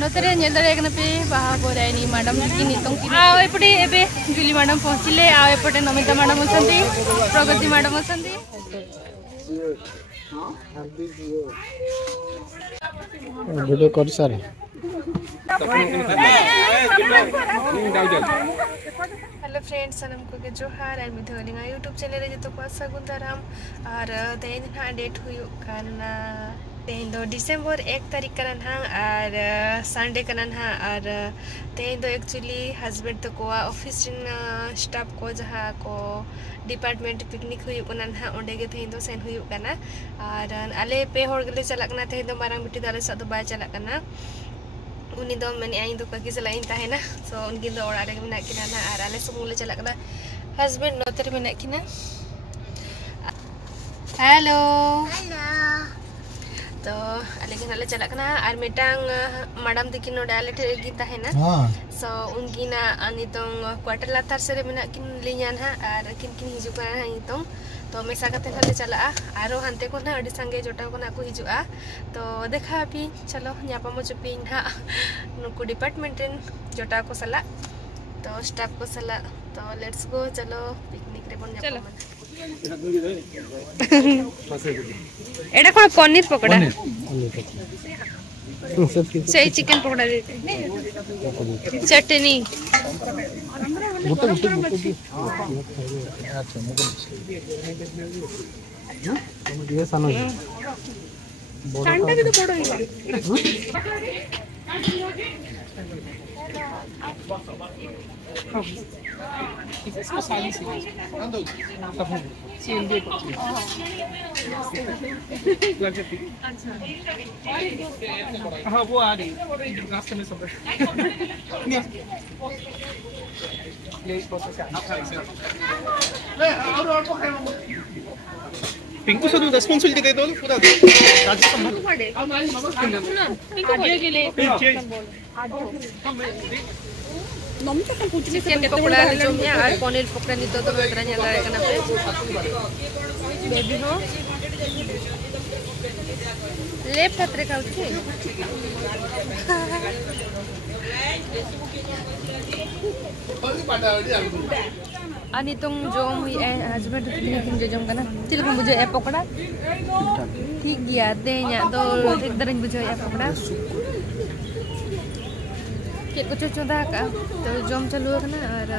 नोतरे नेदरे कना पे बाहा बोरे नि मैडम की नितों की आ एपटे एबे जुली मैडम पहुंचले आ एपटे नमिता मैडम असंती प्रगति मैडम असंती वीडियो कर सारे हेलो फ्रेंड्स सनम को के जोहार आई मी धोलिंगा यूट्यूब चैनल रे जतो को सगुन दाराम और तेन ना डेट हुयु काना तेन दो डिसेंबर 1 तारीख कना ना और संडे कना ना और तेन दो एक्चुअली हस्बैंड तो को ऑफिस स्टाफ को जहां को डिपार्टमेंट पिकनिक हुयु कना ना ओंडे गे तेन दो सेन हुयु कना और आले पे होर गेले चला कना तेन दो मारांग बिटी दाले सा दो बाय चला कना उनी दो मैंने आई दो ककी चला इन ताहे ना सो उनकी दो ओड़ा रे मेना किना ना और आले सुमुले चला कना हस्बैंड नोतर मेना किना हेलो हेलो तो आले किन आले चला कना और मिटांग मैडम दिकिन नोडे आले ठे गी ताहे ना सो उनकी ना अनितों क्वार्टर लातार से रे मेना किन लियान हा और किन किन हिजु कना अनितों तो मेसा कते हले चला आरो हंते को ना अडी संगे जोटा को ना को हिजुआ तो देखा अभी चलो न्यापामो चुपी ना नुकु डिपार्टमेंट रेन जोटा को सला तो स्टाफ को सला तो लेट्स गो चलो पिकनिक रे बन चलो एडा कोन पनीर पकोड़ा सही चिकन पकोड़ा दे चटनी सांडा भी तो बड़ा है इसमें साली सी हाँ वो आ रही रास्ते में सब पिंकू से रेस्पॉन्सिबिलिटी दे दो पूरा राज्य संभाल चिकन पकोड़ा जमया और पनीर पकोड़ा नितो तो बेतरा ᱧᱮᱞ ᱫᱟᱲᱮᱭᱟᱜ ᱠᱟᱱᱟ ᱯᱮ बेबी हो लेफ्ट हाथ रे खाउछि अनि तुम जोम हुई ए हस्बैंड किन जोम कना चिल को बुझे ए पकोड़ा ठीक गया दे nya तो ठीक दरन बुझे ए पकोड़ा के कुछ चोदा का तो जोम चलु कना और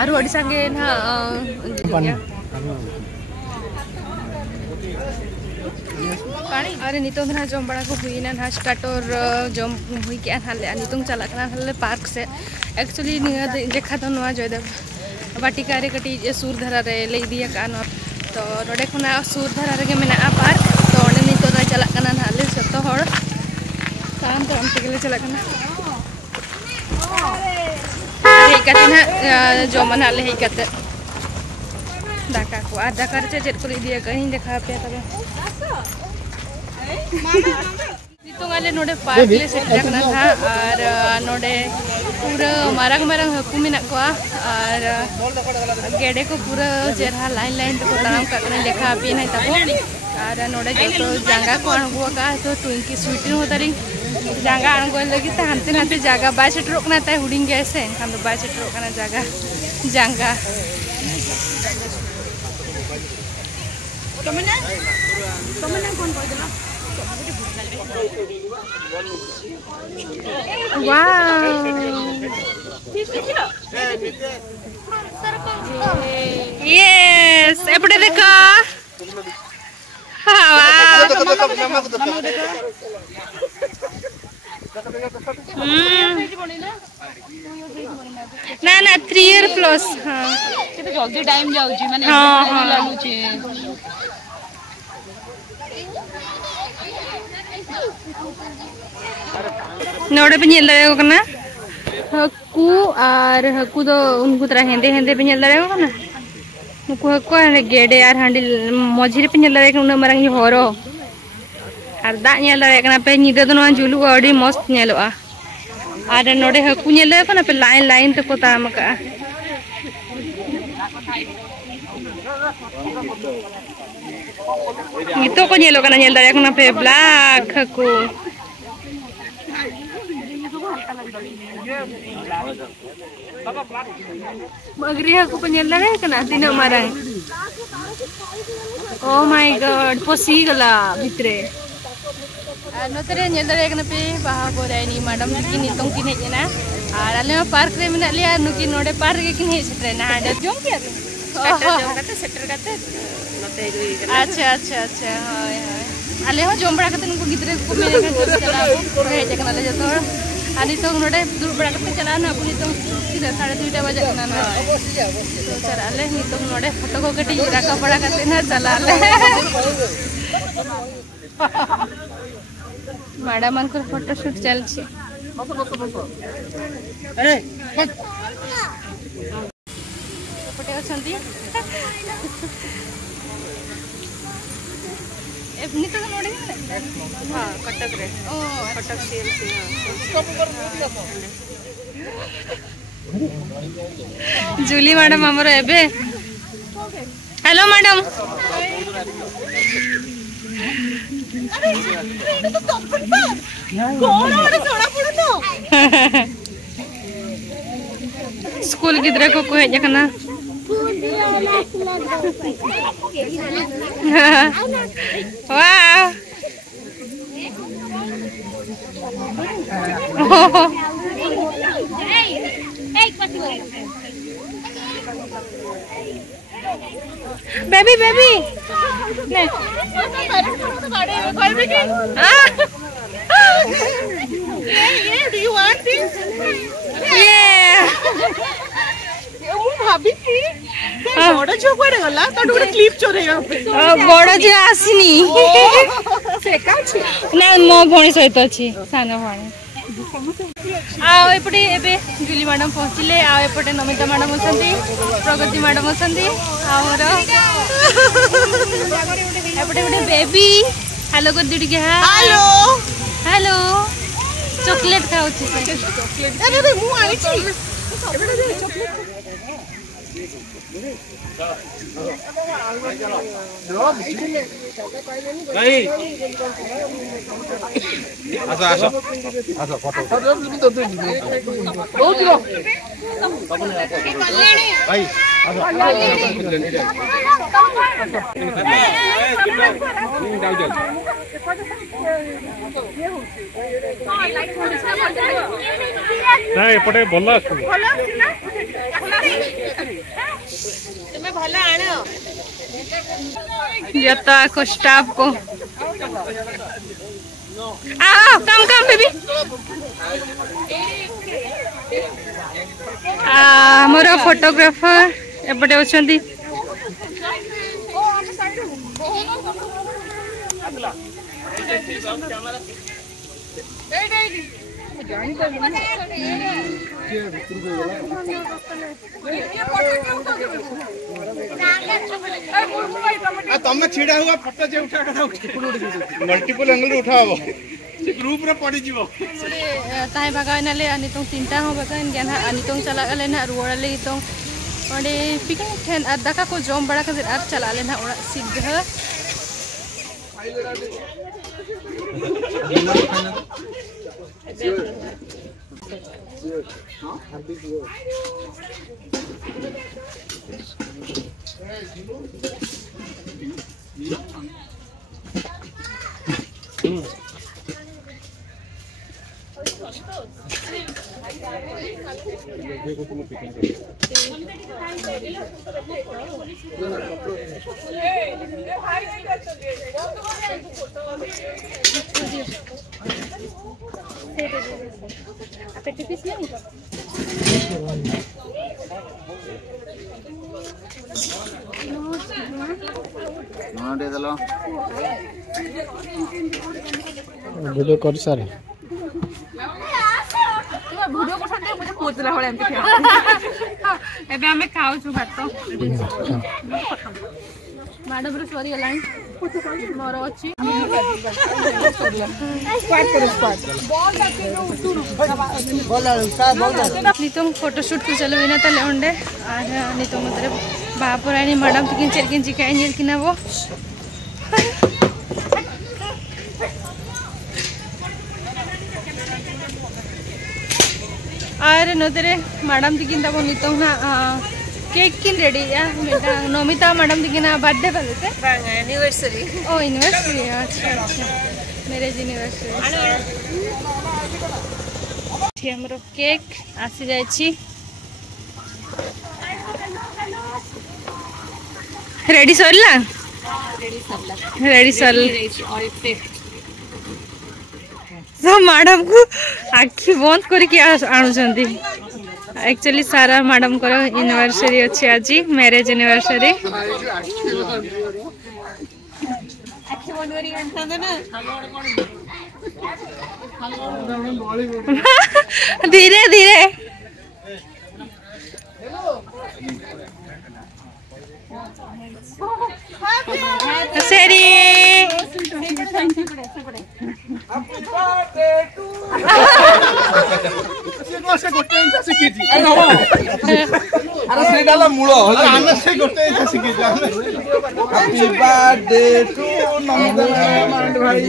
आरो अडी संगे ना पानी अरे नितों ना जोम बड़ा को हुई ना ना स्टार्टर जोम हुई के हाले नितों चला कना हाले पार्क से एक्चुअली निया देखा तो नवा जयदेव बाटिका रे कटी सूर धरा रे ले दिया का तो नोडे खुना सूर धरा रे मेना पार्क तो ओने नितो ना चला कना हाले सतो हर काम तो हम तेले चला कना हे कते ना जोमन हाले हे कते दाका को आ दाका रे चेट को दिया कहीं देखा पे तबे नितो गाले नोडे पार्क ले सेट कना था और नोडे पूरा मारंग मारंग हकू मेना को और गेडे को पूरा जेरहा लाइन लाइन तो ताम का देखा पे नहीं तको और नोडे जो जांगा को अणगो का तो ट्विंकी स्वीटी होतारी जांगा अणगो लगी त हंते हंते जागा बाय सेटरो कना ताय हुडिंग गए से हम तो बाय सेटरो कना जागा जांगा कमना कौन कोइ देला वाओ यस एपटे देखो ना ना 3 ईयर प्लस हां केते जल्दी टाइम जाउची माने लागू छे नोडे पे नेल दरे कना हकू और हकू दो उनको तरह हेंदे हेंदे पे नेल दरे कना नुको हकू गेडे और हांडी मझिरे पे नेल दरे उना मारंग हरो और दा नेल दरे कना पे निदे दो नवा जुलु अडी मस्त नेलोआ और नोडे हकू नेल दरे कना पे लाइन लाइन ते को ताम का नितो को नेलो कना नेल दरे कना पे black हकू Magriha ko penyelare kena tina marang. Oh my god, posi gala bitre. Notere nyelare kena pe baha borai ni madam ki nitong kini na. Arale park re mina liya nuki node park ke kini setre na ada jom kya. Jom kate setter kate. Note joi. अच्छा अच्छा अच्छा हाय हाय. आले हो जम बड़ा कते नुको गिदरे को मेरे का चला को हे जकना ले जतो आनी तो नोडे दूर बड़ा कते चला ना पुनी तो 2:30 बजे ना ना तो चला ले नी तो नोडे फोटो को कटी राका बड़ा कते ना चला ले मैडम अंकुर फोटो शूट चल छी अरे फोटो छंती एपनी तो नोडे हां कटक रे ओ कटक सीएमसी हां जूली मैडम हमर एबे हेलो मैडम अरे तो तपन पर कोन ओडे सोडा पड़तो स्कूल गिदरे को हे जकना wow baby baby ne yeah do you want this yeah भाभी थी बड़ा जो कोड़े गला तो डोरे क्लिप चोरेगा बड़ा जे आसीनी सेका छी ना मो भणी सहित छी साना भणी आ एपटे एबे जुली मैडम पहुंचले आ एपटे नमिता मैडम असंती प्रगति मैडम असंती और एपटे एपटे बेबी हेलो कर दिडी के हेलो हेलो चॉकलेट खाउ छी चॉकलेट अरे मु आइ छी एपटे चॉकलेट नहीं आसा आसा आसा फोटो तो दे दो दिलो भाई ना एपटे भल तुम्हें भला आनो यता को स्टाफ को आओ कम कम बेबी हमर फोटोग्राफर एपटे ओछंती तमे छिड़ा हुआ फोटो जे उठा कथा मल्टीपल एंगल उठाबो ग्रुप रे पड़ी जीवो ताई भागा नाले अनि तो तीनटा हो बकन गन अनि तो चला गले ना रुवाले तो ओडे पिकनिक ठेन आ दाका को जम बड़ा कर आ चला ले ना ओड़ा सीधा वीडियो कर सारे वीडियो को छटे मुझे कोतला होले एमते फेर एबे हमें खाउ छु भात मैडम रे सॉरी लाइन मोर अछि स्क्वाड करो स्क्वाड बॉल जाके उतुरु बॉल नितम फोटो शूट को चलो बिना तले ओंडे आ नितम मतलब बापुरानी मैडम तिकिन चरकिन जिकाय निल किना वो और नोतरे मैडम तकिन तब नितों ना केक किन रेडी या मेटा नमिता मैडम तकिन बर्थडे वाले थे एनिवर्सरी ओ एनिवर्सरी अच्छा अच्छा मैरिज एनिवर्सरी हमरो केक आसी जाय छी रेडी सरला रेडी सर सब मैडम को आखि बंद करके आणुचंदी एक्चुअली सारा मैडम को एनिवर्सरी अच्छी आज मैरिज एनिवर्सरी धीरे धीरे सरी से गोटे इंचा शिखिछि अरे सेडाला मूल हम से गोटे इंचा शिखिछि हैप्पी बर्थडे टू नमिता मांड भाई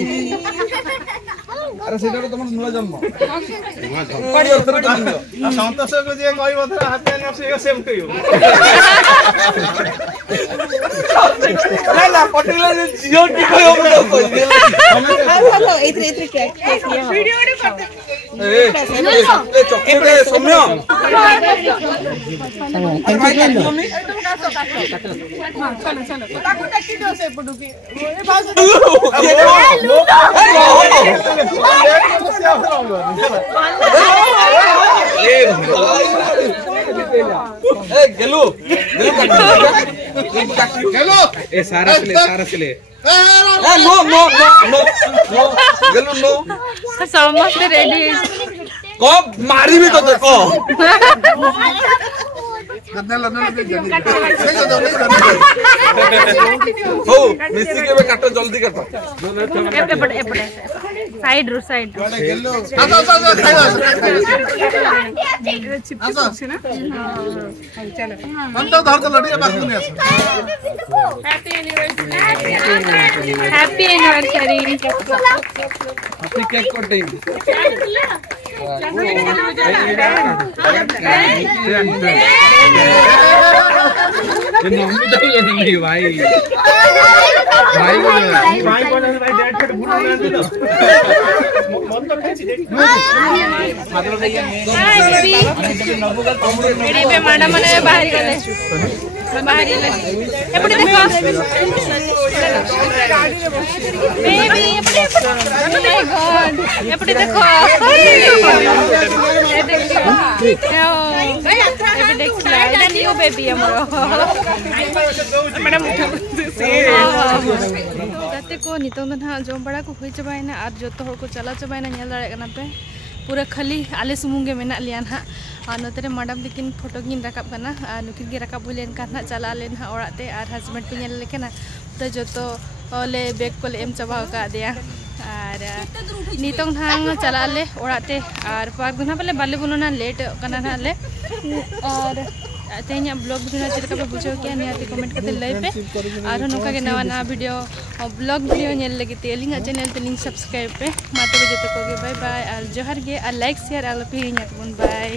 अरे सेडाला तुम मूल जन्म पड़ी उतर जन्म संतोष को जे कहि बथरा happy anniversary same to you ना ना पर्टिकुलर जियो की कोई हम हेलो इतरे इतरे केक वीडियो रे करते ए चॉकलेट सौम्य चलो चलो ताको टैक्सी दो से पडू की ए बाजू ए गेलू गेलू ए सारा से ले नो नो नो नो गेलू नो समस्त रेडी को मारी भी तो देखो हो मिसी के काटो जल्दी काटो एपटे एपटे साइड रो साइड गेलू हम तो धर के लड़िया बात नहीं आस हैप्पी एनिवर्सरी अपनी केक कट दे नहीं भाई भाई बोले भाई डेट पे भूल गए तो मन तो खेची देख मतलब ये रेडी पे मैडम ने बाहर गले बाहर गले एपटे देखो बेबी एपटे ओ माय गॉड एपटे देखो ए देखो एपटे देखो एटा न्यू बेबी हमरो मैडम जाते को नितों ना जम बड़ा को होई चबायना और जतो हर को चला चबायना नेल दाड़े कना पे पूरा खाली आले सुमुंगे मेना लिया ना और नोतरे मैडम दिकिन फोटो किन रकाब कना और नुकिन के रकाब बुलेन काना चला लेन ओराते और हस्बैंड को नेल लेकेना तो जतो ले बैग को ले एम चबा का दिया और नितों थांग चला ले ओराते और पार्क दुना पले बाले बुनना लेट कना ना ले और तेज ब्लॉग भिडियो चलका पे बुझो क्या नियाती कमेंट करते लय पे और नोका के नवा नवा वीडियो ब्लॉग वीडियो नेल लगे तेलिंग चैनल ते लिंक सब्सक्राइब पे माते बजे तक बाय बाय और जोहार गे और लाइक शेयर और पे बाय।